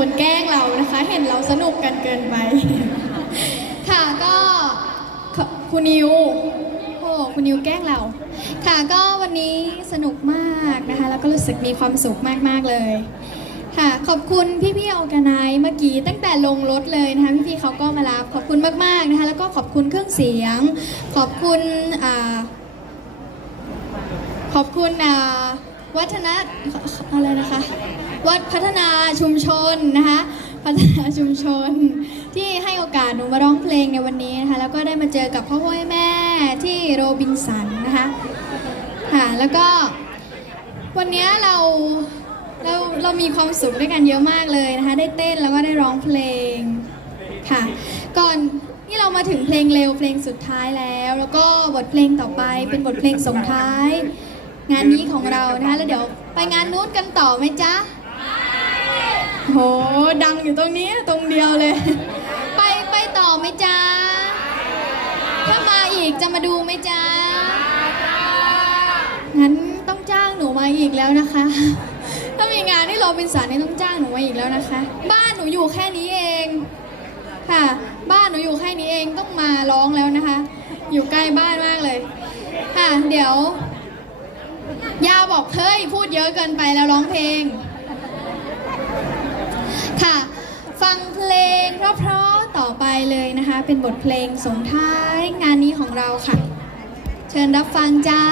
คนแกล้งเรานะคะ เห็นเราสนุกกันเกินไป ค่ะก็คุณนิวโอ้คุณนิวแกล้งเรา ค่ะก็วันนี้สนุกมากนะคะ แล้วก็รู้สึกมีความสุขมากๆเลย ค่ะขอบคุณพี่ๆออแกไนเมื่อกี้ตั้งแต่ลงรถเลยนะคะพี่ๆเขาก็มารับขอบคุณมากๆนะคะ แล้วก็ขอบคุณเครื่องเสียง ขอบคุณอ่าขอบคุณวัฒนะอะไรนะคะ วัดพัฒนาชุมชนนะคะ พัฒนาชุมชน ที่ให้โอกาสหนูมาร้องเพลงในวันนี้นะคะ แล้วก็ได้มาเจอกับพ่อพ่อแม่ที่โรบินสันนะคะค่ะแล้วก็วันนี้เราเราเรามีความสุขด้วยกันเยอะมากเลยนะคะ ได้เต้นแล้วก็ได้ร้องเพลงค่ะ ก่อนที่เรามาถึงเพลงเร็วเพลงสุดท้ายแล้ว แล้วก็บทเพลงต่อไปเป็นบทเพลงส่งท้าย งานนี้ของเรานะคะแล้วเดี๋ยวไปงานนู้นกันต่อไหมจ๊ะ โห ดังอยู่ตรงนี้ตรงเดียวเลย ไปไปต่อไหมจ๊ะ ถ้ามาอีกจะมาดูไหมจ๊ะ งั้นต้องจ้างหนูมาอีกแล้วนะคะ ถ้ามีงานที่โรบินสันนี่ต้องจ้างหนูมาอีกแล้วนะคะ บ้านหนูอยู่แค่นี้เอง ค่ะ บ้านหนูอยู่แค่นี้เองต้องมาร้องแล้วนะคะ อยู่ใกล้บ้านมากเลย ค่ะ เดี๋ยวยาบอกเฮ้ยพูดเยอะเกินไปแล้วร้องเพลง ค่ะ ฟังเพลงเพราะๆต่อไปเลยนะคะ เป็นบทเพลงส่งท้ายงานนี้ของเราค่ะ เชิญรับฟังจ้า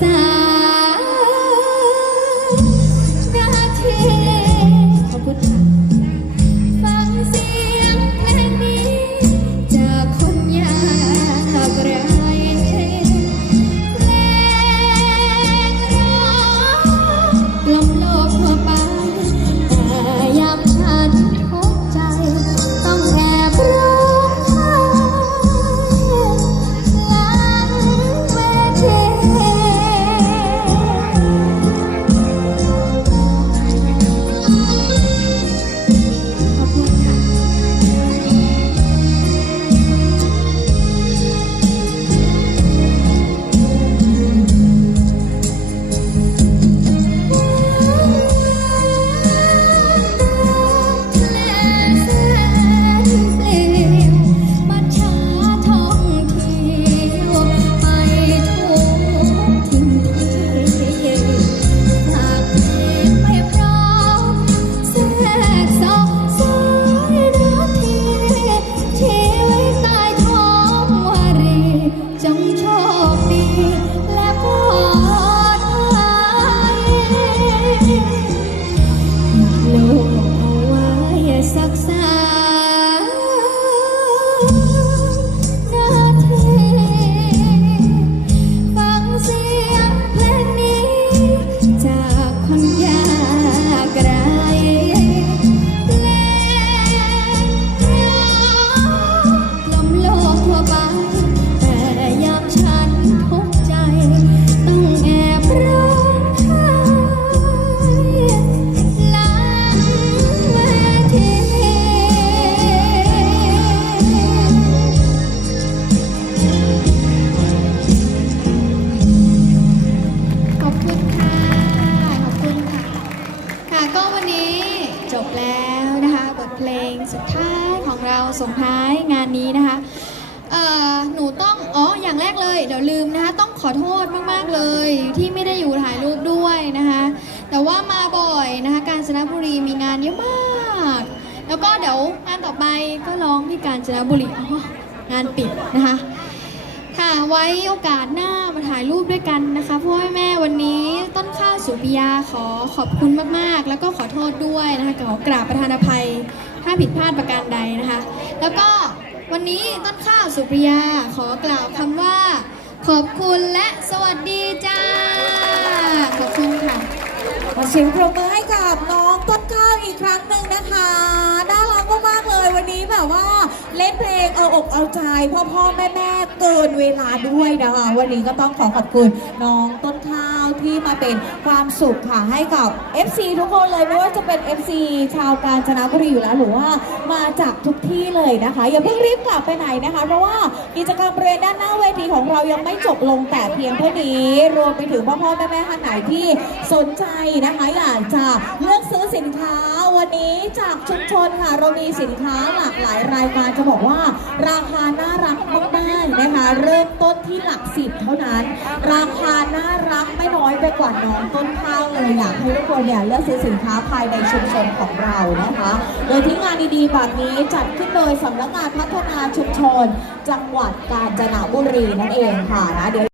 pasar. วันนี้จบแล้วนะคะบทเพลงสุดท้ายของเราส่งท้ายงานนี้นะคะเออหนูต้องอ๋ออย่างแรกเลยเดี๋ยวลืมนะคะต้องขอโทษมากๆเลยที่ไม่ได้อยู่ถ่ายรูปด้วยนะคะแต่ว่ามาบ่อยนะคะกาญจนบุรีมีงานเยอะมาก แล้วก็เดี๋ยวงานต่อไปก็ร้องที่กาญจนบุรีงานปิดนะคะค่ะไว้โอกาสหน้าาถ่ายรูปด้วยกันนะคะพ่อแม่วันนี้ต้นข้าวสุปิยาขอขอบคุณมากๆ แล้วก็ขอโทษด้วยนะคะขอกราบประธานอภัย ถ้าผิดพลาดประการใดนะคะ แล้วก็วันนี้ต้นข้าวสุปิยาขอกล่าวคำว่า ขอบคุณและสวัสดีจ้าขอบคุณค่ะขอเสียงปรบมือให้กับน้องต้นข้าวอีกครั้งหนึ่งนะคะน่ารัก มากๆเลยวันนี้แบบว่าเล่นเพลงเอาอกเอาใจพ่อพ่อแม่แม่เกินเวลาด้วยนะคะวันนี้ก็ต้องขอขอบคุณน้องต้นข้าวที่มาเป็นความสุขค่ะให้กับ FC ทุกคนเลยไม่ว่าจะเป็น FC ชาวกาญจนบุรีอยู่แล้วหรือว่ามาจากทุกที่เลยนะคะ อย่าเพิ่งรีบกลับไปไหนนะคะ เพราะว่ากิจกรรมบริเวณด้านหน้าเวทีของเรายังไม่จบลงแต่เพียงเท่านี้ รวมไปถึงพ่อพ่อแม่แม่ท่านไหนที่สนใจนะคะอยากจะเลือกซื้อสินค้าวันนี้จากชุมชนค่ะเรามีสินค้าหลากหลายรายการจะบอกว่า ราคาน่ารักมากๆนะคะ เริ่มต้นที่หลักสิบเท่านั้น ราคาน่ารักไม่น้อยไปกว่าน้องต้นข้าวเลยอยากให้ทุกคนเนี่ยเลือกซื้อสินค้าภายในชุมชนของเรานะคะ โดยที่งานดีๆแบบนี้จัดขึ้นโดยสำนักงานพัฒนาชุมชน จังหวัดกาญจนบุรีนั่นเองค่ะนะเดี๋ยว